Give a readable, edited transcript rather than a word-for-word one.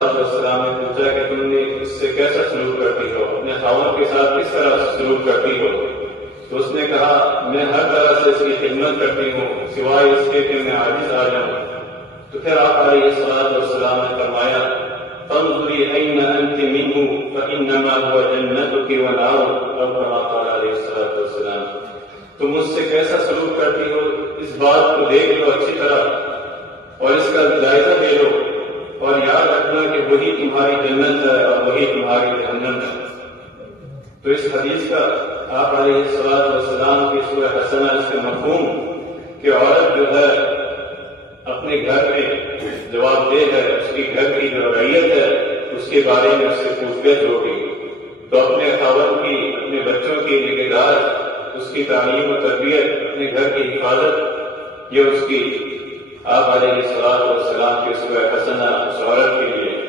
السلام نے پوچھا کہ تم نے اس سے کیسا سلوک کرتی ہو، اپنے خاوند کے ساتھ کس طرح سلوک کرتی ہو؟ تو اس نے کہا میں ہر طرح سے اس کی خدمت کرتی ہوں سوائے اس کے کہ میں عاجز آ جاؤں۔ تو پھر آپ علیہ الصلوۃ والسلام نے فرمایا فانظری این انت منہ فانما هو جنتک ونارک، اور کما قال علیہ الصلوۃ والسلام تم مجھ سے کیسا سلوک کرتی ہو اس بات کو دیکھ لو اچھی طرح اور اس کا جائزہ لے لو، اور یاد رکھنا کہ وہی تمہاری جنت ہے اور وہی تمہاری جہنم ہے۔ تو اس حدیث کا آپ علیہ الصلوۃ والسلام کی سورہ حسنہ اس کا مفہوم کہ عورت جو ہے اپنے گھر میں جواب دہ ہے، اس کی گھر کی جو رعیت ہے اس کے بارے میں اس سے پوچھ گچھ ہوگی، تو اپنے خاوند کی، اپنے بچوں کی نگہداشت، اس کی تعلیم و تربیت، اپنے گھر کی حفاظت، یہ اس کی آپ علیہ الصلوۃ والسلام کی سورہ حسنہ اس عورت کے لیے